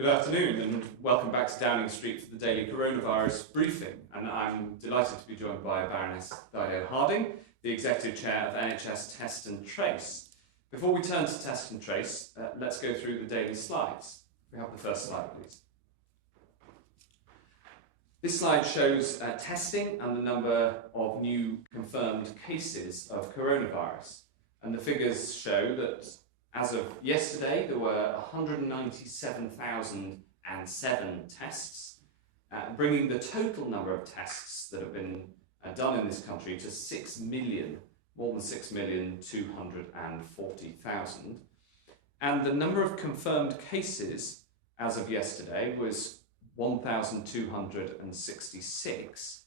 Good afternoon and welcome back to Downing Street for the daily coronavirus briefing. And I'm delighted to be joined by Baroness Dido Harding, the Executive Chair of NHS Test and Trace. Before we turn to Test and Trace, let's go through the daily slides. We have the first slide, please. This slide shows testing and the number of new confirmed cases of coronavirus. And the figures show that as of yesterday, there were 197,007 tests, bringing the total number of tests that have been done in this country to 6 million, more than 6,240,000. And the number of confirmed cases as of yesterday was 1,266,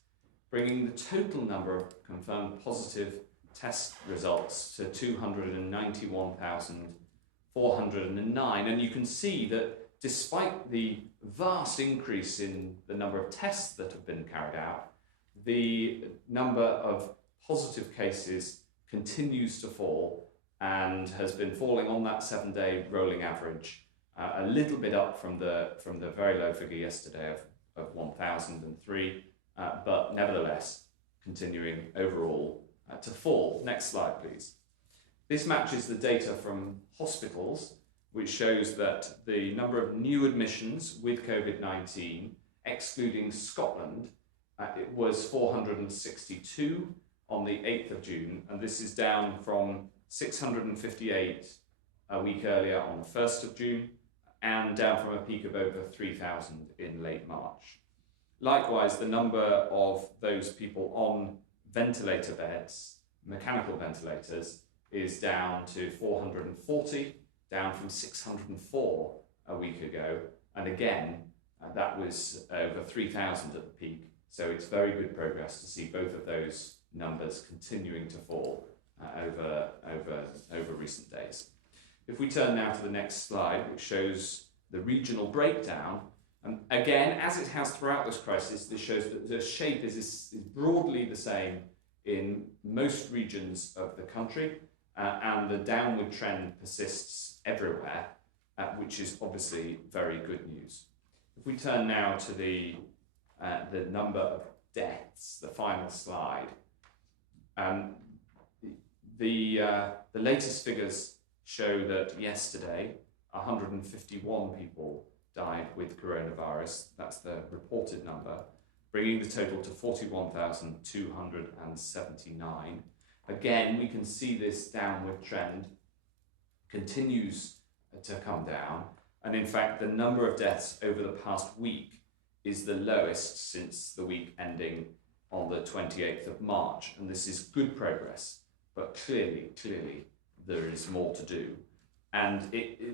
bringing the total number of confirmed positive test results to 291,409. And you can see that despite the vast increase in the number of tests that have been carried out, the number of positive cases continues to fall and has been falling on that 7-day rolling average, a little bit up from the very low figure yesterday of 1,003, but nevertheless continuing overall to fall. Next slide, please. This matches the data from hospitals, which shows that the number of new admissions with COVID-19, excluding Scotland, it was 462 on the 8th of June, and this is down from 658 a week earlier on the 1st of June, and down from a peak of over 3,000 in late March. Likewise, the number of those people on ventilator beds, mechanical ventilators, is down to 440, down from 604 a week ago. And again, that was over 3,000 at the peak. So it's very good progress to see both of those numbers continuing to fall over recent days. If we turn now to the next slide, which shows the regional breakdown, and again, as it has throughout this crisis, this shows that the shape is broadly the same in most regions of the country, and the downward trend persists everywhere, which is obviously very good news. If we turn now to the number of deaths, the final slide, the latest figures show that yesterday 151 people died with coronavirus. That's the reported number, bringing the total to 41,279. Again, we can see this downward trend continues to come down. And in fact, the number of deaths over the past week is the lowest since the week ending on the 28th of March. And this is good progress, but clearly, there is more to do. And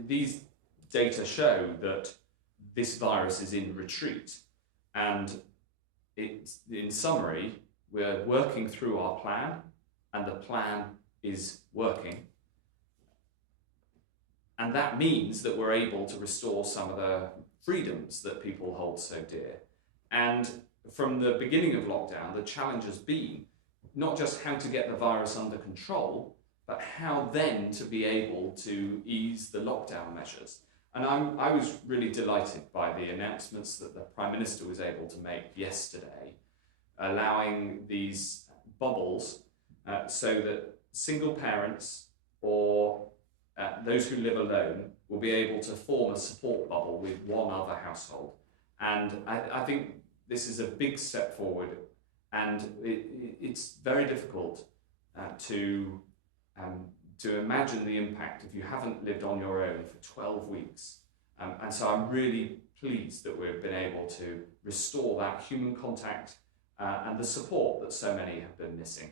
these data show that this virus is in retreat. And in summary, we're working through our plan, and the plan is working. And that means that we're able to restore some of the freedoms that people hold so dear. And from the beginning of lockdown, the challenge has been not just how to get the virus under control, but how then to be able to ease the lockdown measures. And I was really delighted by the announcements that the Prime Minister was able to make yesterday, allowing these bubbles so that single parents or those who live alone will be able to form a support bubble with one other household. And I think this is a big step forward, and it's very difficult to imagine the impact if you haven't lived on your own for 12 weeks. And so I'm really pleased that we've been able to restore that human contact and the support that so many have been missing.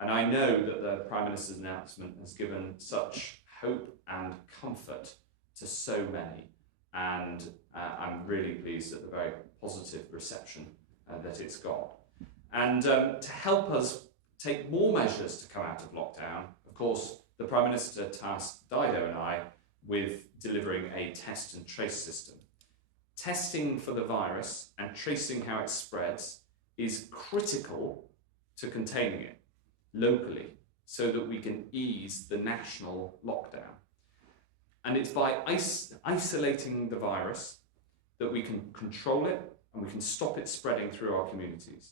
And I know that the Prime Minister's announcement has given such hope and comfort to so many. And I'm really pleased at the very positive reception that it's got. And to help us take more measures to come out of lockdown, of course, the Prime Minister tasked Dido and I with delivering a test and trace system. Testing for the virus and tracing how it spreads is critical to containing it locally so that we can ease the national lockdown. And it's by isolating the virus that we can control it and we can stop it spreading through our communities.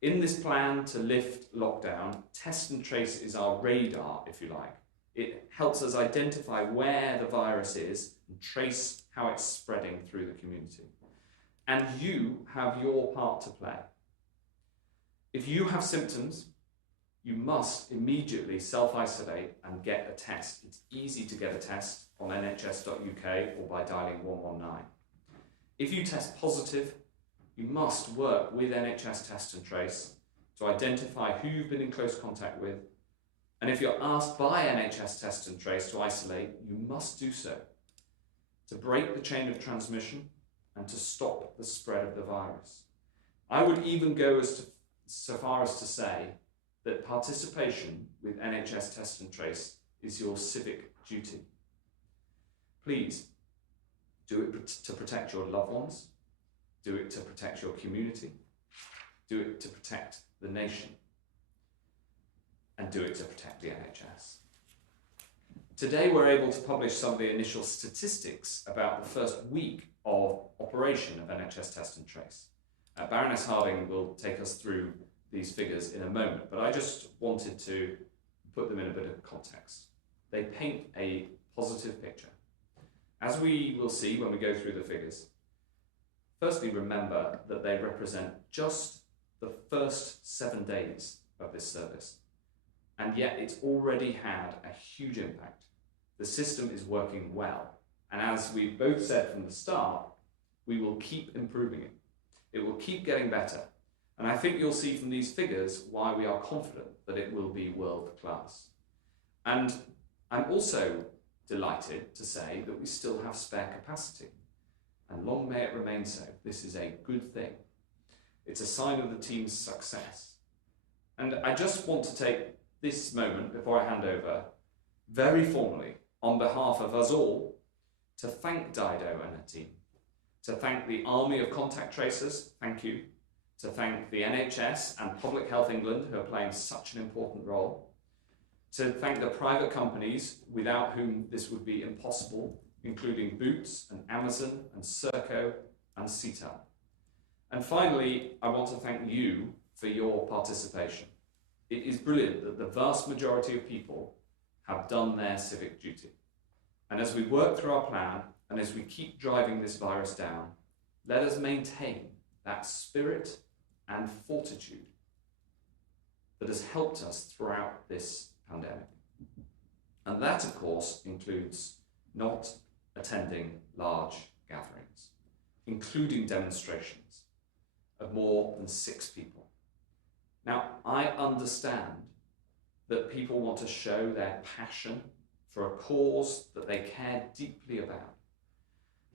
In this plan to lift lockdown, Test and Trace is our radar, if you like. It helps us identify where the virus is and trace how it's spreading through the community. And you have your part to play. If you have symptoms, you must immediately self-isolate and get a test. It's easy to get a test on nhs.uk or by dialing 119. If you test positive, you must work with NHS Test and Trace to identify who you've been in close contact with. And if you're asked by NHS Test and Trace to isolate, you must do so to break the chain of transmission and to stop the spread of the virus. I would even go so far as to say that participation with NHS Test and Trace is your civic duty. Please, do it to protect your loved ones, do it to protect your community, do it to protect the nation, and do it to protect the NHS. Today we're able to publish some of the initial statistics about the first week of operation of NHS Test and Trace. Baroness Harding will take us through these figures in a moment, but I just wanted to put them in a bit of context. They paint a positive picture. As we will see when we go through the figures, firstly remember that they represent just the first 7 days of this service, and yet it's already had a huge impact. The system is working well, and as we've both said from the start, we will keep improving it. It will keep getting better. And I think you'll see from these figures why we are confident that it will be world class. And I'm also delighted to say that we still have spare capacity. And long may it remain so. This is a good thing. It's a sign of the team's success. And I just want to take this moment before I hand over, very formally, on behalf of us all, to thank Dido and her team. To thank the army of contact tracers, thank you. To thank the NHS and Public Health England, who are playing such an important role. To thank the private companies without whom this would be impossible, including Boots and Amazon and Serco and CETAL. And finally, I want to thank you for your participation. It is brilliant that the vast majority of people have done their civic duty. And as we work through our plan, and as we keep driving this virus down, let us maintain that spirit and fortitude that has helped us throughout this pandemic. And that, of course, includes not attending large gatherings, including demonstrations of more than 6 people. Now, I understand that people want to show their passion for a cause that they care deeply about.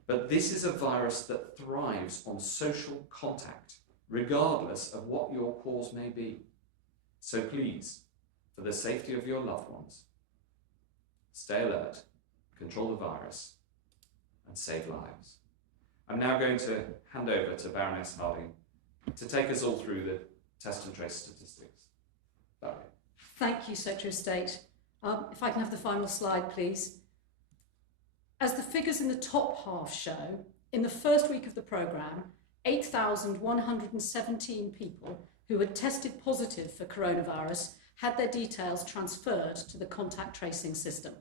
But this is a virus that thrives on social contact, regardless of what your cause may be. So please, for the safety of your loved ones, stay alert, control the virus, and save lives. I'm now going to hand over to Baroness Harding to take us all through the Test and Trace statistics. Barry. Thank you, Secretary of State. If I can have the final slide, please. As the figures in the top half show, in the first week of the programme, 8,117 people who had tested positive for coronavirus had their details transferred to the contact tracing system.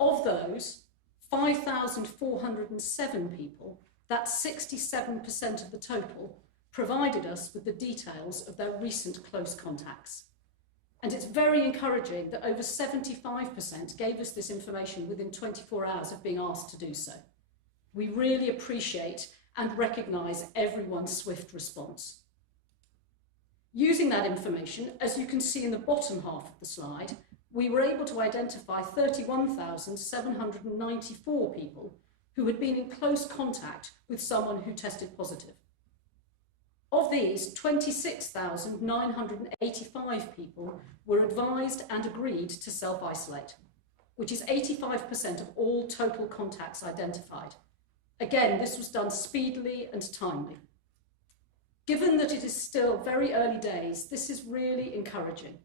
Of those, 5,407 people, that's 67% of the total, provided us with the details of their recent close contacts. And it's very encouraging that over 75% gave us this information within 24 hours of being asked to do so. We really appreciate and recognise everyone's swift response. Using that information, as you can see in the bottom half of the slide, we were able to identify 31,794 people who had been in close contact with someone who tested positive. Of these, 26,985 people were advised and agreed to self-isolate, which is 85% of all total contacts identified. Again, this was done speedily and timely. Given that it is still very early days, this is really encouraging.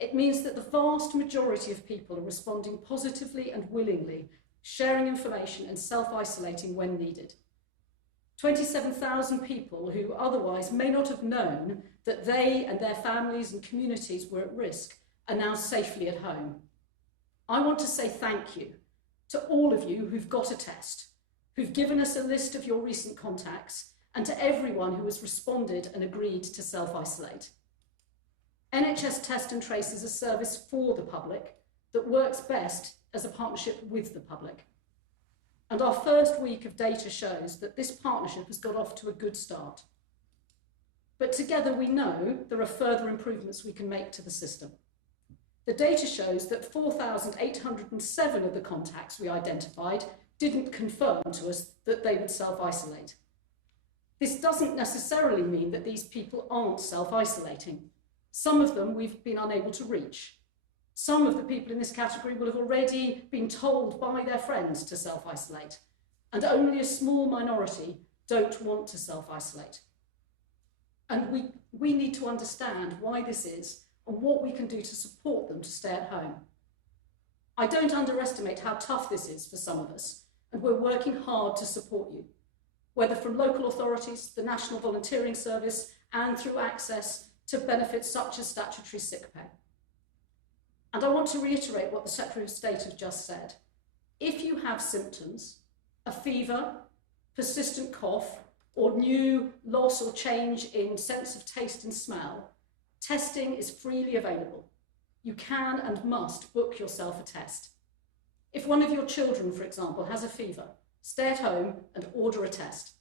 It means that the vast majority of people are responding positively and willingly, sharing information and self-isolating when needed. 27,000 people who otherwise may not have known that they and their families and communities were at risk are now safely at home. I want to say thank you to all of you who've got a test, who've given us a list of your recent contacts, and to everyone who has responded and agreed to self-isolate. NHS Test and Trace is a service for the public that works best as a partnership with the public. And our first week of data shows that this partnership has got off to a good start. But together we know there are further improvements we can make to the system. The data shows that 4,807 of the contacts we identified didn't confirm to us that they would self-isolate. This doesn't necessarily mean that these people aren't self-isolating. Some of them we've been unable to reach. Some of the people in this category will have already been told by their friends to self-isolate, and only a small minority don't want to self-isolate. And we need to understand why this is and what we can do to support them to stay at home. I don't underestimate how tough this is for some of us, and we're working hard to support you, whether from local authorities, the National Volunteering Service, and through access to benefits such as statutory sick pay. And I want to reiterate what the Secretary of State has just said. If you have symptoms, a fever, persistent cough, or new loss or change in sense of taste and smell, testing is freely available. You can and must book yourself a test. If one of your children, for example, has a fever, stay at home and order a test.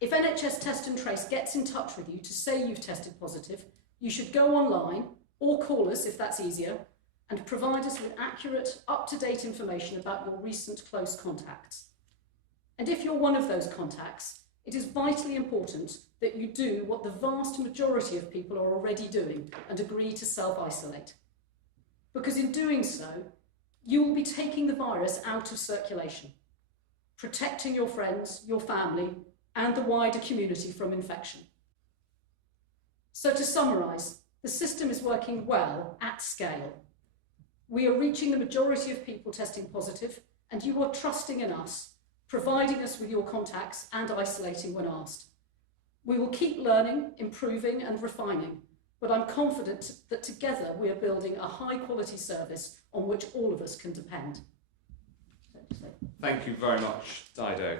If NHS Test and Trace gets in touch with you to say you've tested positive, you should go online or call us if that's easier and provide us with accurate, up-to-date information about your recent close contacts. And if you're one of those contacts, it is vitally important that you do what the vast majority of people are already doing and agree to self-isolate. Because in doing so, you will be taking the virus out of circulation, protecting your friends, your family, and the wider community from infection. So to summarise, the system is working well at scale. We are reaching the majority of people testing positive, and you are trusting in us, providing us with your contacts and isolating when asked. We will keep learning, improving and refining, but I'm confident that together we are building a high-quality service on which all of us can depend. Thank you very much, Dido.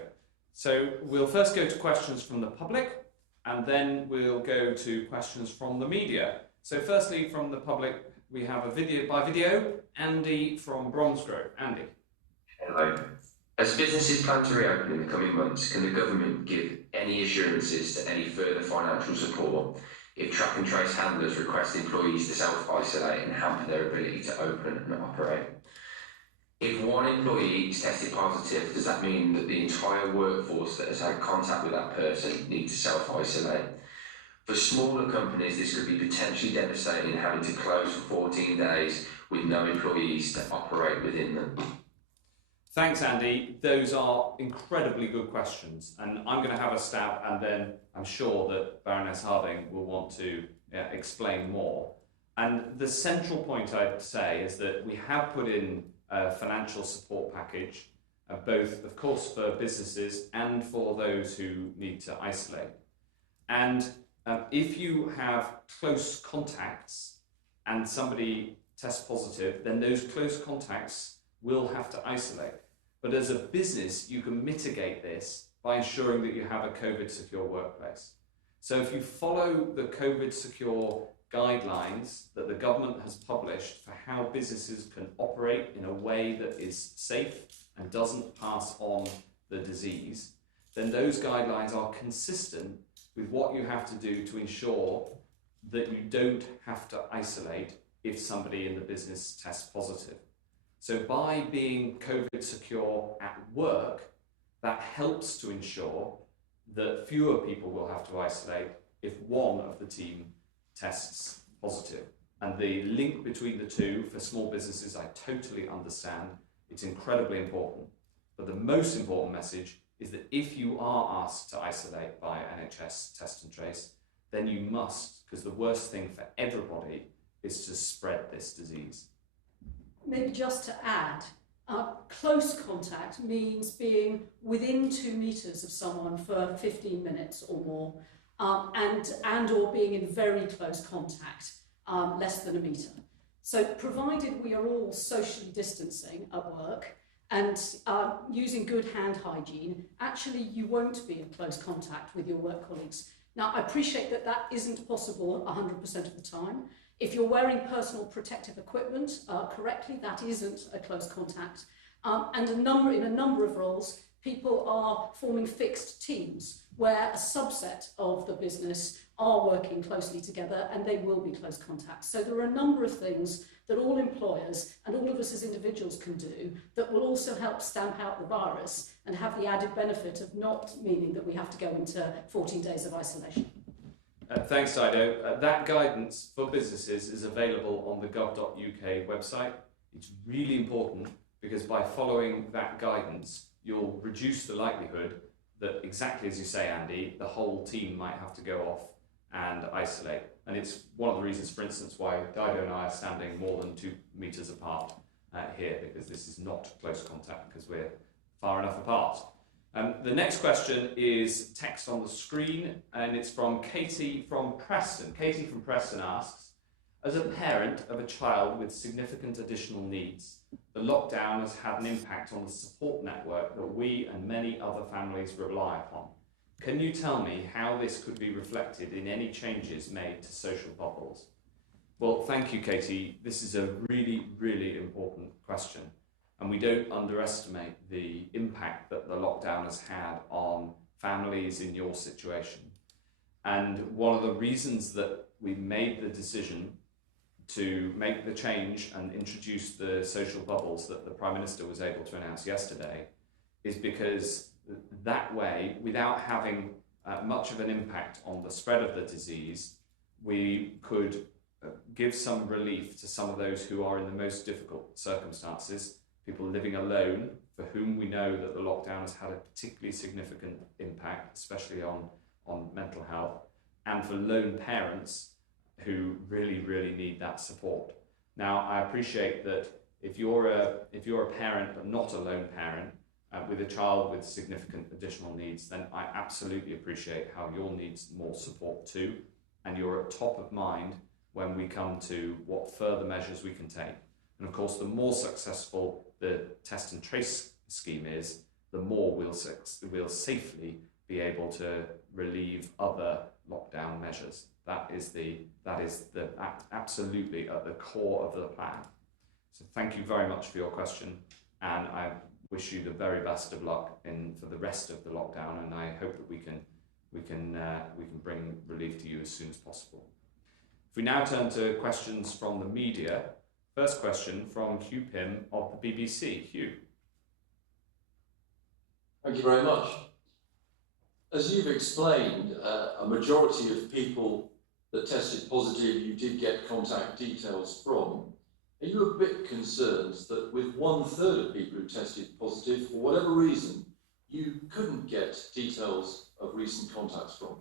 So we'll first go to questions from the public, and then we'll go to questions from the media. So firstly, from the public, we have a video, Andy from Bromsgrove. Andy. Hello. As businesses plan to reopen in the coming months, can the government give any assurances to any further financial support if track and trace handlers request employees to self-isolate and hamper their ability to open and operate? If one employee is tested positive, does that mean that the entire workforce that has had contact with that person needs to self-isolate? For smaller companies, this could be potentially devastating, having to close for 14 days with no employees to operate within them. Thanks, Andy. Those are incredibly good questions, and I'm going to have a stab, and then I'm sure that Baroness Harding will want to explain more. And the central point I'd say is that we have put in a financial support package, both, of course, for businesses and for those who need to isolate. And if you have close contacts and somebody tests positive, then those close contacts will have to isolate. But as a business, you can mitigate this by ensuring that you have a COVID-secure workplace. So if you follow the COVID-secure guidelines that the government has published for how businesses can operate in a way that is safe and doesn't pass on the disease, then those guidelines are consistent with what you have to do to ensure that you don't have to isolate if somebody in the business tests positive. So by being COVID secure at work, that helps to ensure that fewer people will have to isolate if one of the team tests positive. And the link between the two for small businesses, I totally understand. It's incredibly important. But the most important message is that if you are asked to isolate by NHS Test and Trace, then you must, because the worst thing for everybody is to spread this disease. Maybe just to add, Close contact means being within 2 metres of someone for 15 minutes or more, and or being in very close contact, less than a metre. So provided we are all socially distancing at work and using good hand hygiene, actually you won't be in close contact with your work colleagues. Now, I appreciate that that isn't possible 100% of the time. If you're wearing personal protective equipment correctly, that isn't a close contact. And in a number of roles, people are forming fixed teams where a subset of the business are working closely together and they will be close contacts. So there are a number of things that all employers and all of us as individuals can do that will also help stamp out the virus and have the added benefit of not meaning that we have to go into 14 days of isolation. Thanks, Dido. That guidance for businesses is available on the gov.uk website. It's really important because by following that guidance, you'll reduce the likelihood that, exactly as you say, Andy, the whole team might have to go off and isolate. And it's one of the reasons, for instance, why Dido and I are standing more than 2 metres apart here, because this is not close contact because we're far enough apart. The next question is text on the screen, and it's from Katie from Preston. Katie from Preston asks, as a parent of a child with significant additional needs, the lockdown has had an impact on the support network that we and many other families rely upon. Can you tell me how this could be reflected in any changes made to social bubbles? Well, thank you, Katie. This is a really, really important question. And we don't underestimate the impact that the lockdown has had on families in your situation. And one of the reasons that we made the decision to make the change and introduce the social bubbles that the Prime Minister was able to announce yesterday is because that way, without having much of an impact on the spread of the disease, we could give some relief to some of those who are in the most difficult circumstances, people living alone, for whom we know that the lockdown has had a particularly significant impact, especially on mental health, and for lone parents who really, really need that support. Now, I appreciate that if you're a parent but not a lone parent with a child with significant additional needs, then I absolutely appreciate how you'll need more support too, and you're at top of mind when we come to what further measures we can take. And of course, the more successful the test and trace scheme is, the more we'll safely be able to relieve other lockdown measures. That is absolutely at the core of the plan. So thank you very much for your question, and I wish you the very best of luck for the rest of the lockdown, and I hope that we can bring relief to you as soon as possible. If we now turn to questions from the media, first question from Hugh Pym of the BBC. Hugh. Thank you very much. As you've explained, a majority of people that tested positive you did get contact details from. Are you a bit concerned that with 1/3 of people who tested positive, for whatever reason, you couldn't get details of recent contacts from?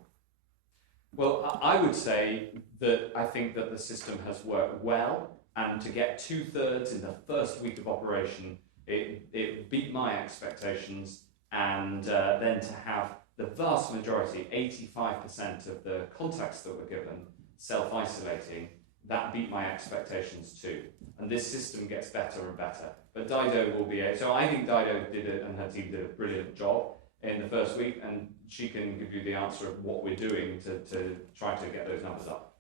Well, I would say that I think that the system has worked well, and to get 2/3 in the first week of operation, it beat my expectations, and then to have the vast majority, 85% of the contacts that were given self-isolating, that beat my expectations too. And this system gets better and better. But Dido will be so I think Dido and her team did a brilliant job in the first week, and she can give you the answer of what we're doing to try to get those numbers up.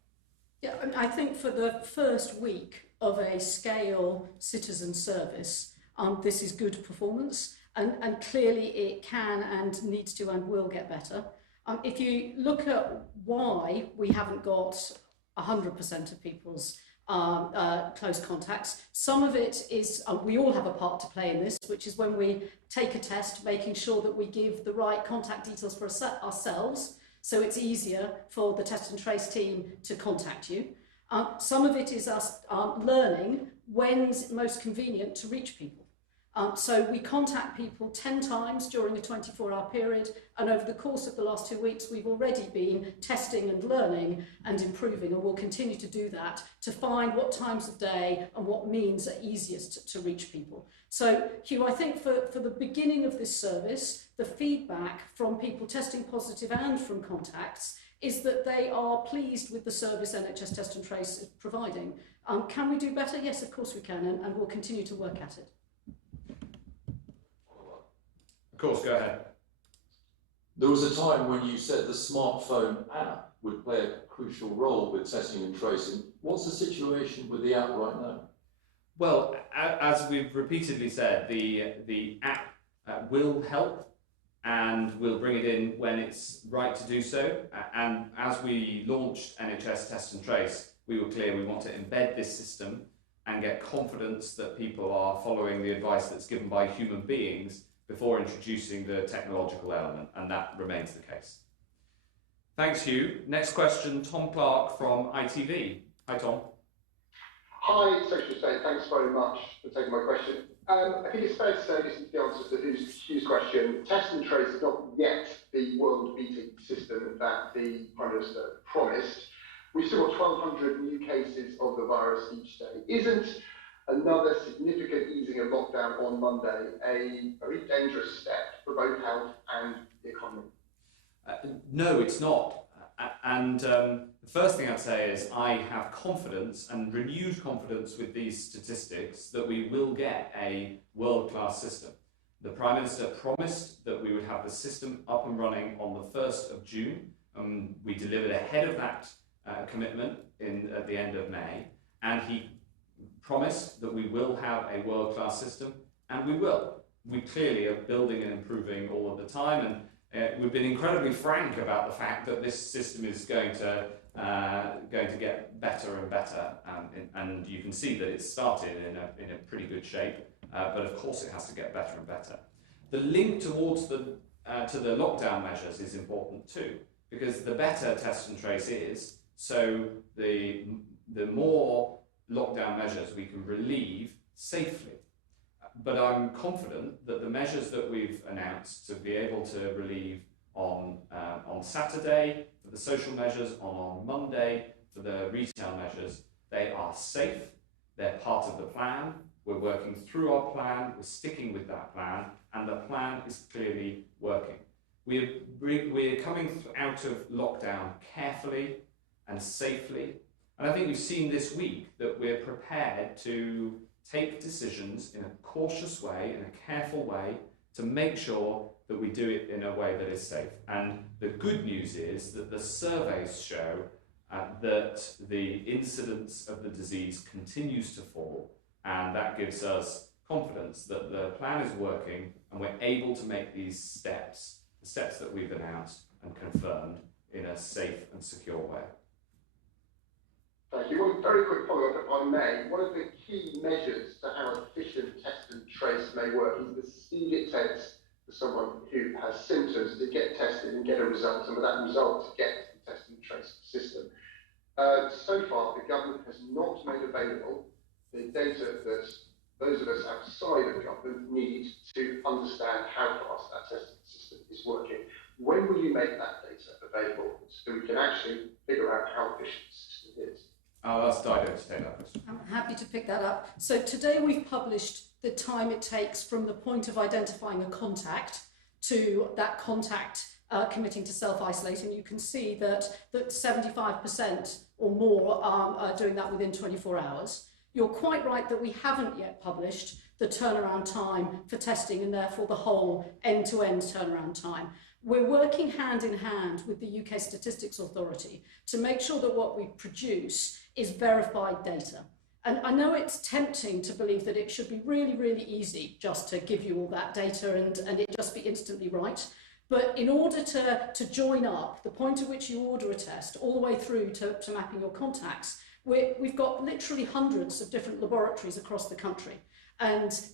Yeah, and I think for the first week of a scale citizen service, this is good performance, and clearly it can and needs to and will get better. If you look at why we haven't got 100% of people's close contacts, some of it is, we all have a part to play in this, which is when we take a test, making sure that we give the right contact details for ourselves, so it's easier for the test and trace team to contact you. Some of it is us learning when's most convenient to reach people. So we contact people 10 times during a 24-hour period, and over the course of the last 2 weeks we've already been testing and learning and improving, and we'll continue to do that to find what times of day and what means are easiest to reach people. So Hugh, I think for the beginning of this service, the feedback from people testing positive and from contacts is that they are pleased with the service NHS Test and Trace is providing. Can we do better? Yes, of course we can, and we'll continue to work at it. Of course, go ahead. There was a time when you said the smartphone app would play a crucial role with testing and tracing. What's the situation with the app right now? Well, as we've repeatedly said, the app will help, and we'll bring it in when it's right to do so. And as we launched NHS Test and Trace, we were clear we want to embed this system and get confidence that people are following the advice that's given by human beings before introducing the technological element, and that remains the case. Thanks, Hugh. Next question, Tom Clark from ITV. Hi, Tom. Hi, Social State. Thanks very much for taking my question. I think it's fair to say, listening to the answers to Hugh's question, Test and Trace is not yet the world-beating system that the Prime Minister promised. We've still got 1,200 new cases of the virus each day. Isn't another significant easing of lockdown on Monday a very dangerous step for both health and the economy? No, it's not. The first thing I'd say is I have confidence and renewed confidence with these statistics that we will get a world-class system. The Prime Minister promised that we would have the system up and running on the 1st of June. We delivered ahead of that commitment at the end of May, and he promised that we will have a world-class system, and we will. We clearly are building and improving all of the time, and we've been incredibly frank about the fact that this system is going to get better and better, and you can see that it's started in a pretty good shape, but of course it has to get better and better. The link towards to the lockdown measures is important too, because the better Test and Trace is, so the more lockdown measures we can relieve safely. But I'm confident that the measures that we've announced to be able to relieve on Saturday, for the social measures, on Monday, for the retail measures, they are safe, they're part of the plan, we're working through our plan, we're sticking with that plan, and the plan is clearly working. We're coming out of lockdown carefully and safely, and I think we've seen this week that we're prepared to take decisions in a cautious way, in a careful way, to make sure that we do it in a way that is safe. And the good news is that the surveys show that the incidence of the disease continues to fall, and that gives us confidence that the plan is working and we're able to make these steps, the steps that we've announced and confirmed, in a safe and secure way. Thank you. One very quick follow-up, if I may. One of the key measures to how efficient Test and Trace may work is the speed it takes for someone who has symptoms to get tested and get a result, and with that result to get the Test and Trace system. So far, the government has not made available the data that those of us outside of government need to understand how fast that testing system is working. When will you make that data available so we can actually figure out how efficient the system is? I'll ask Dido to take that question. I'm happy to pick that up. So today we've published the time it takes from the point of identifying a contact to that contact committing to self-isolate, and you can see that 75% or more are doing that within 24 hours. You're quite right that we haven't yet published the turnaround time for testing and therefore the whole end-to-end turnaround time. We're working hand in hand with the UK Statistics Authority to make sure that what we produce is verified data. And I know it's tempting to believe that it should be really, really easy just to give you all that data and it just be instantly right. But in order to join up the point at which you order a test all the way through to mapping your contacts, we've got literally hundreds of different laboratories across the country and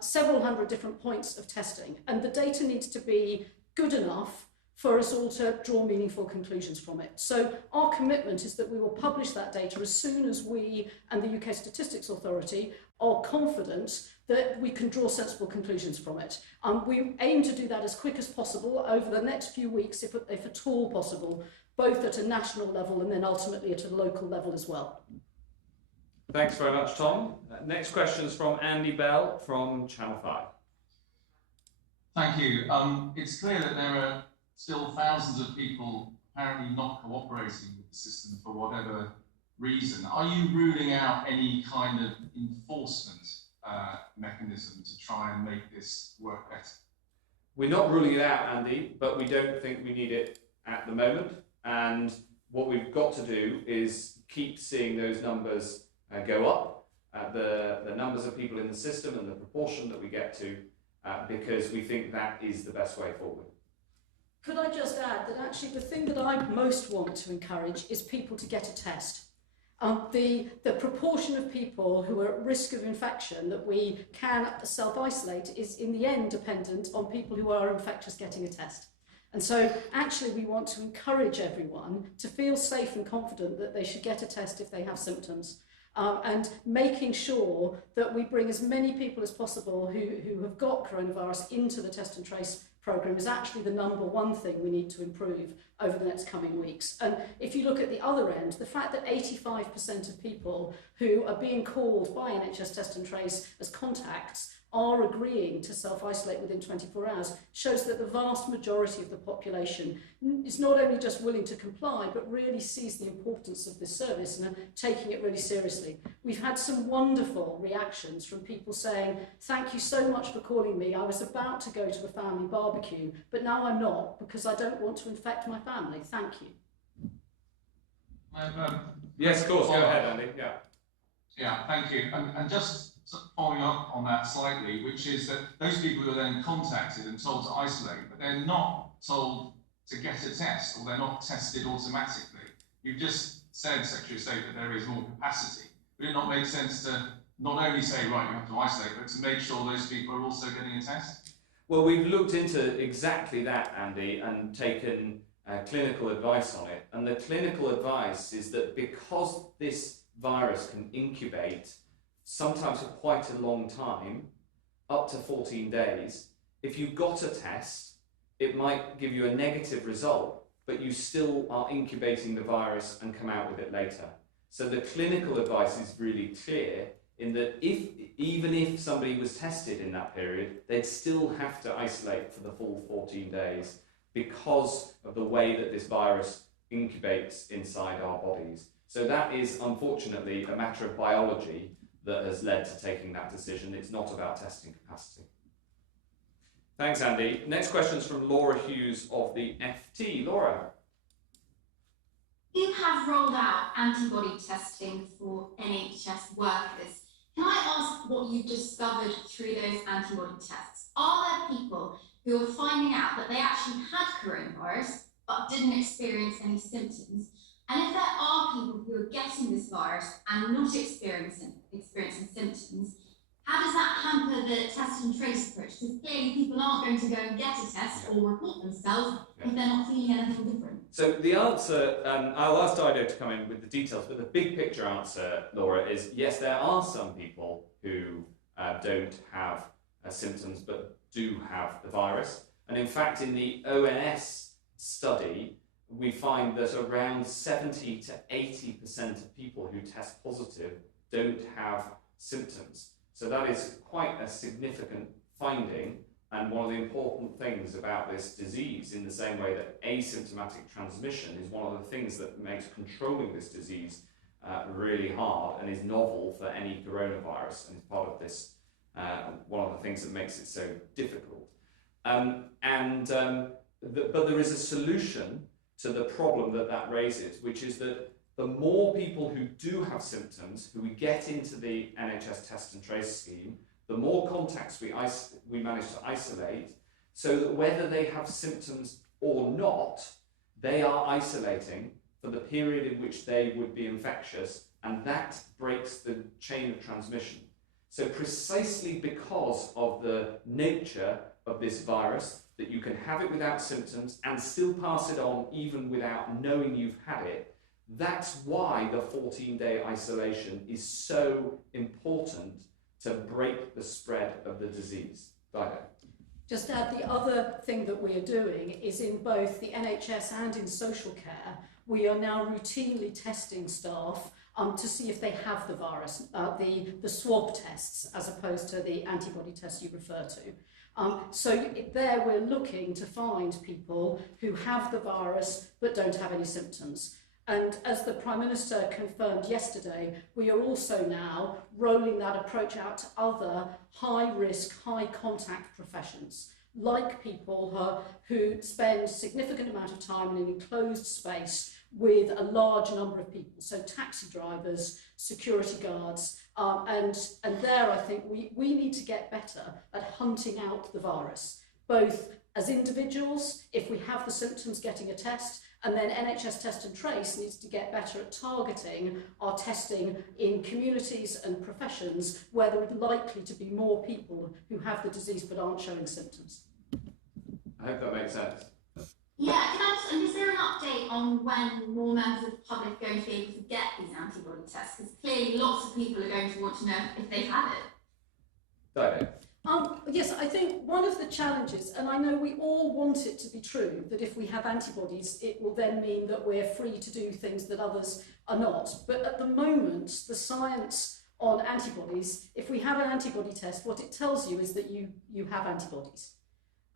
several hundred different points of testing. And the data needs to be good enough for us all to draw meaningful conclusions from it. So our commitment is that we will publish that data as soon as we and the UK Statistics Authority are confident that we can draw sensible conclusions from it. We aim to do that as quick as possible over the next few weeks, if at all possible, both at a national level and then ultimately at a local level as well. Thanks very much, Tom. Next question is from Andy Bell from Channel 5. Thank you. It's clear that there are still thousands of people apparently not cooperating with the system for whatever reason. Are you ruling out any kind of enforcement mechanism to try and make this work better? We're not ruling it out, Andy, but we don't think we need it at the moment. And what we've got to do is keep seeing those numbers go up, the numbers of people in the system and the proportion that we get to, because we think that is the best way forward. Could I just add that actually the thing that I most want to encourage is people to get a test. The proportion of people who are at risk of infection that we can self-isolate is in the end dependent on people who are infectious getting a test. And so actually we want to encourage everyone to feel safe and confident that they should get a test if they have symptoms. And making sure that we bring as many people as possible who have got coronavirus into the Test and Trace programme is actually the number one thing we need to improve over the next coming weeks. And if you look at the other end, the fact that 85% of people who are being called by NHS Test and Trace as contacts are agreeing to self-isolate within 24 hours shows that the vast majority of the population is not only just willing to comply, but really sees the importance of this service and are taking it really seriously. We've had some wonderful reactions from people saying, thank you so much for calling me. I was about to go to a family barbecue, but now I'm not because I don't want to infect my family. Thank you. Yes, of course. Go ahead, Andy. Yeah. Yeah, thank you. And just following up on that slightly, which is that those people who are then contacted and told to isolate, but they're not told to get a test or they're not tested automatically. You've just said, Secretary of State, that there is more capacity. Would it not make sense to not only say, right, you have to isolate, but to make sure those people are also getting a test? Well, we've looked into exactly that, Andy, and taken clinical advice on it. And the clinical advice is that because this virus can incubate sometimes for quite a long time, up to 14 days, if you got a test, it might give you a negative result, but you still are incubating the virus and come out with it later. So the clinical advice is really clear in that even if somebody was tested in that period, they'd still have to isolate for the full 14 days because of the way that this virus incubates inside our bodies. So that is unfortunately a matter of biology that has led to taking that decision. It's not about testing capacity. Thanks, Andy. Next question is from Laura Hughes of the FT. Laura. You have rolled out antibody testing for NHS workers. Can I ask what you've discovered through those antibody tests? Are there people who are finding out that they actually had coronavirus but didn't experience any symptoms? And if there are people who are getting this virus and not experiencing symptoms, how does that hamper the test and trace approach? Because clearly people aren't going to go and get a test or report themselves if they're not feeling anything different. So the answer, I'll ask Dido to come in with the details, but the big picture answer, Laura, is yes, there are some people who don't have symptoms but do have the virus. And in fact, in the ONS study, we find that around 70 to 80% of people who test positive don't have symptoms. So that is quite a significant finding, and one of the important things about this disease, in the same way that asymptomatic transmission is one of the things that makes controlling this disease really hard and is novel for any coronavirus, and is part of this, one of the things that makes it so difficult. But there is a solution to the problem that raises, which is that the more people who do have symptoms, who we get into the NHS Test and Trace scheme, the more contacts we manage to isolate, so that whether they have symptoms or not, they are isolating for the period in which they would be infectious, and that breaks the chain of transmission. So precisely because of the nature of this virus, that you can have it without symptoms and still pass it on even without knowing you've had it. That's why the 14-day isolation is so important to break the spread of the disease. Dido. Just to add, the other thing that we are doing is in both the NHS and in social care, we are now routinely testing staff to see if they have the virus, the swab tests, as opposed to the antibody tests you refer to. So there we're looking to find people who have the virus but don't have any symptoms. And as the Prime Minister confirmed yesterday, we are also now rolling that approach out to other high-risk, high-contact professions, like people who spend significant amount of time in an enclosed space with a large number of people, so taxi drivers, security guards, and there I think we need to get better at hunting out the virus, both as individuals, if we have the symptoms, getting a test, and then NHS Test and Trace needs to get better at targeting our testing in communities and professions where there are likely to be more people who have the disease but aren't showing symptoms. I hope that makes sense. Yeah, can I just, and is there an update on when more members of the public are going to be able to get these antibody tests? Because clearly lots of people are going to want to know if they've had it. Dido. Yes, I think one of the challenges, and I know we all want it to be true, that if we have antibodies, it will then mean that we're free to do things that others are not. But at the moment, the science on antibodies, if we have an antibody test, what it tells you is that you have antibodies.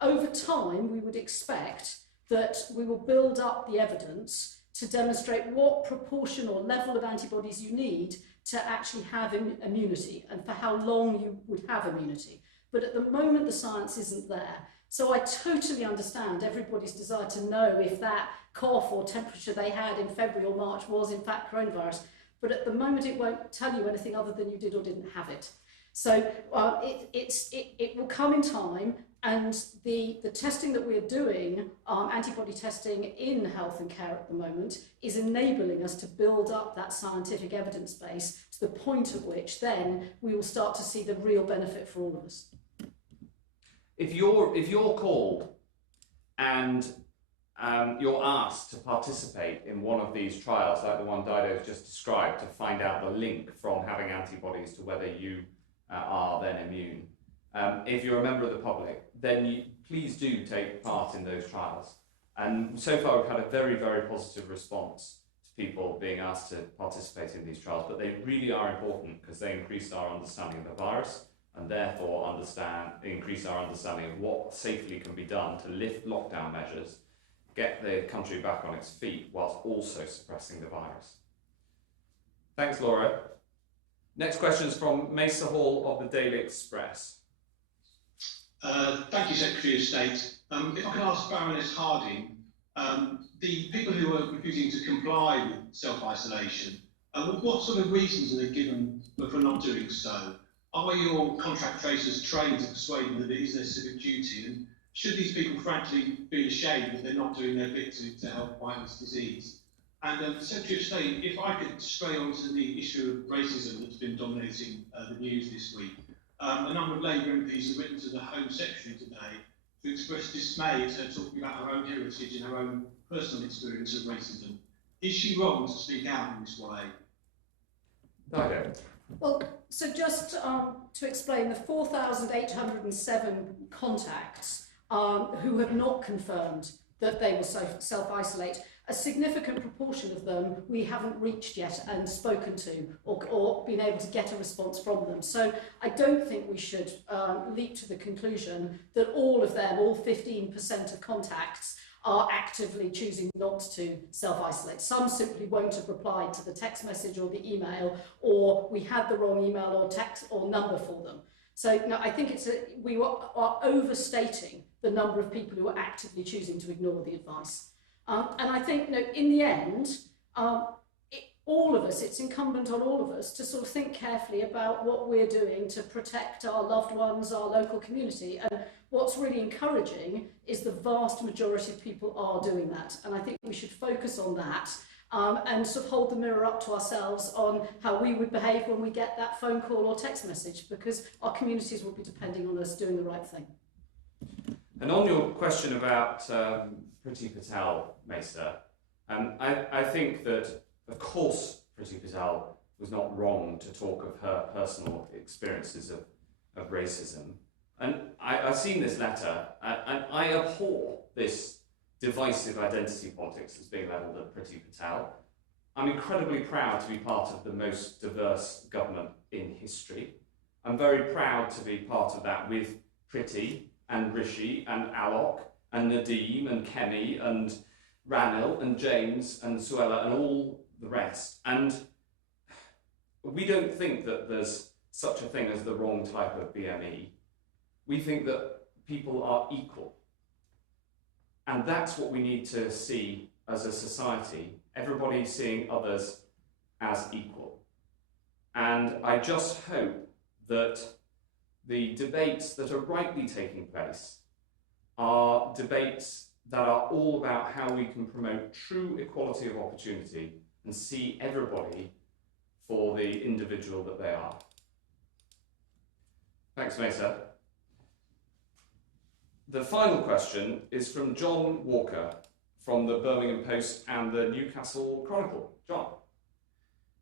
Over time, we would expect that we will build up the evidence to demonstrate what proportion or level of antibodies you need to actually have immunity and for how long you would have immunity. But at the moment, the science isn't there. So I totally understand everybody's desire to know if that cough or temperature they had in February or March was in fact coronavirus. But at the moment, it won't tell you anything other than you did or didn't have it. So it will come in time. And the testing that we're doing, antibody testing in health and care at the moment, is enabling us to build up that scientific evidence base to the point at which then we will start to see the real benefit for all of us. If you're called and you're asked to participate in one of these trials, like the one Dido's just described, to find out the link from having antibodies to whether you are then immune, if you're a member of the public, then please do take part in those trials. And so far we've had a very, very positive response to people being asked to participate in these trials, but they really are important because they increase our understanding of the virus and therefore increase our understanding of what safely can be done to lift lockdown measures, get the country back on its feet whilst also suppressing the virus. Thanks, Laura. Next question is from Mesa Hall of the Daily Express. Thank you, Secretary of State. If I can ask Baroness Harding, the people who are refusing to comply with self-isolation, what sort of reasons are they given for not doing so? Are your contract tracers trained to persuade them that it is their civic duty? And should these people frankly be ashamed that they're not doing their bit to help fight this disease? And Secretary of State, if I could stray onto the issue of racism that's been dominating the news this week. A number of Labour MPs have written to the Home Secretary today to express dismay at her talking about her own heritage and her own personal experience of racism. Is she wrong to speak out in this way? Dido. Well, so just to explain, the 4,807 contacts who have not confirmed that they will self-isolate, a significant proportion of them we haven't reached yet and spoken to or been able to get a response from them. So I don't think we should leap to the conclusion that all of them, all 15% of contacts, are actively choosing not to self-isolate. Some simply won't have replied to the text message or the email, or we had the wrong email or text or number for them. So no, I think we are overstating the number of people who are actively choosing to ignore the advice. And I think, in the end, all of us, it's incumbent on all of us to sort of think carefully about what we're doing to protect our loved ones, our local community. And what's really encouraging is the vast majority of people are doing that. And I think we should focus on that and sort of hold the mirror up to ourselves on how we would behave when we get that phone call or text message, because our communities will be depending on us doing the right thing. And on your question about Priti Patel, Mesa, I think that, of course, Priti Patel was not wrong to talk of her personal experiences of racism. And I've seen this letter, and I abhor this divisive identity politics that's being levelled at Priti Patel. I'm incredibly proud to be part of the most diverse government in history. I'm very proud to be part of that with Priti and Rishi and Alok and Nadeem and Kemi and Ranil and James and Suella and all the rest. And we don't think that there's such a thing as the wrong type of BME. We think that people are equal. And that's what we need to see as a society, everybody seeing others as equal. And I just hope that the debates that are rightly taking place are debates that are all about how we can promote true equality of opportunity and see everybody for the individual that they are. Thanks, Mesa. The final question is from John Walker from the Birmingham Post and the Newcastle Chronicle. John.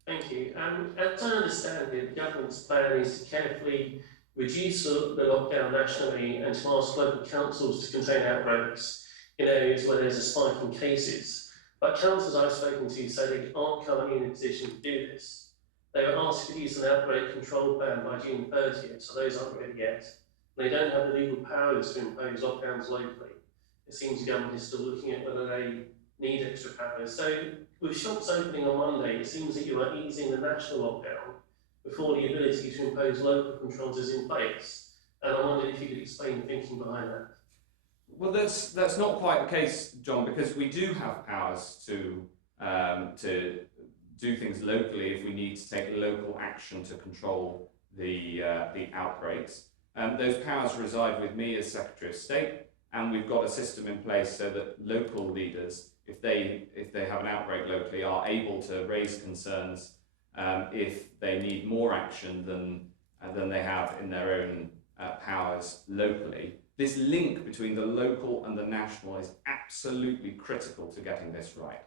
Thank you. As I understand it, the government's plan is to carefully reduce the lockdown nationally and to ask local councils to contain outbreaks in areas where there's a spike in cases. But councils I've spoken to say they aren't currently in a position to do this. They were asked to produce an outbreak control plan by June 30th, so those aren't ready yet. They don't have the legal powers to impose lockdowns locally. It seems the government is still looking at whether they need extra powers. So with shops opening on Monday, it seems that you are easing the national lockdown before the ability to impose local controls is in place. And I wondered if you could explain the thinking behind that. Well, that's not quite the case, John, because we do have powers to do things locally if we need to take local action to control the outbreaks. Those powers reside with me as Secretary of State, and we've got a system in place so that local leaders, if they have an outbreak locally, are able to raise concerns if they need more action than they have in their own powers locally. This link between the local and the national is absolutely critical to getting this right.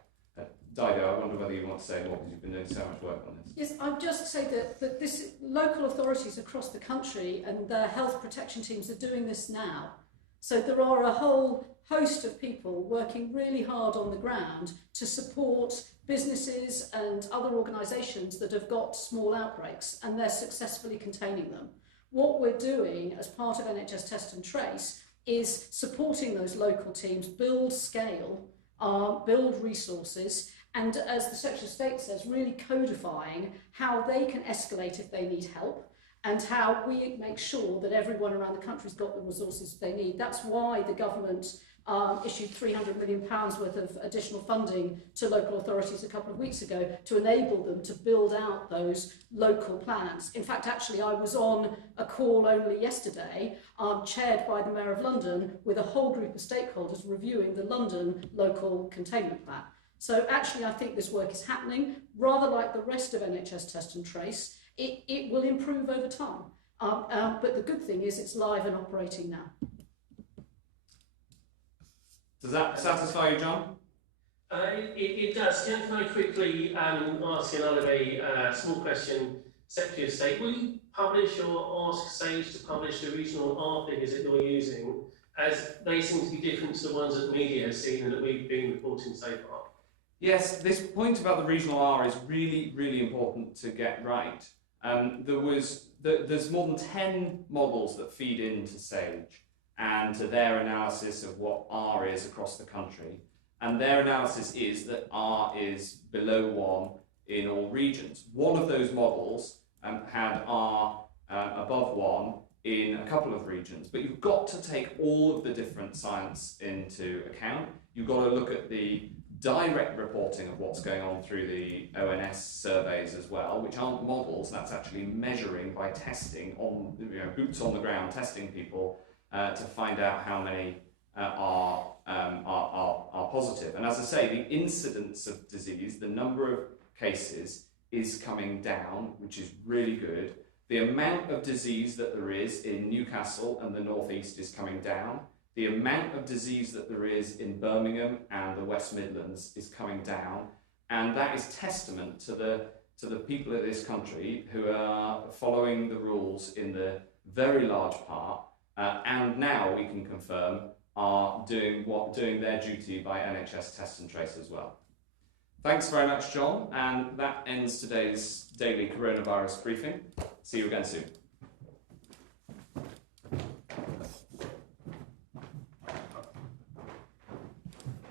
Dido, I wonder whether you want to say more because you've been doing so much work on this. Yes, I'd just say that this local authorities across the country and their health protection teams are doing this now. So there are a whole host of people working really hard on the ground to support businesses and other organisations that have got small outbreaks, and they're successfully containing them. What we're doing as part of NHS Test and Trace is supporting those local teams build scale, build resources, and as the Secretary of State says, really codifying how they can escalate if they need help and how we make sure that everyone around the country's got the resources they need. That's why the government issued £300 million worth of additional funding to local authorities a couple of weeks ago to enable them to build out those local plans. In fact, actually, I was on a call only yesterday, chaired by the Mayor of London, with a whole group of stakeholders reviewing the London local containment plan. So actually, I think this work is happening. Rather like the rest of NHS Test and Trace, it will improve over time. But the good thing is it's live and operating now. Does that satisfy you, John? It does. Can I quickly ask another small question, Secretary of State? Will you publish or ask SAGE to publish the regional R figures that you're using, as they seem to be different to the ones that the media has seen and that we've been reporting so far? Yes, this point about the regional R is really, really important to get right. There's more than 10 models that feed into SAGE and to their analysis of what R is across the country. And their analysis is that R is below 1 in all regions. One of those models had R above 1 in a couple of regions, but you've got to take all of the different science into account. You've got to look at the direct reporting of what's going on through the ONS surveys as well, which aren't models, that's actually measuring by testing on, boots on the ground, testing people to find out how many are positive. And as I say, the incidence of disease, the number of cases is coming down, which is really good. The amount of disease that there is in Newcastle and the North East is coming down. The amount of disease that there is in Birmingham and the West Midlands is coming down, and that is testament to the people of this country who are following the rules in the very large part, and now we can confirm are doing their duty by NHS Test and Trace as well. Thanks very much, John, and that ends today's daily coronavirus briefing. See you again soon.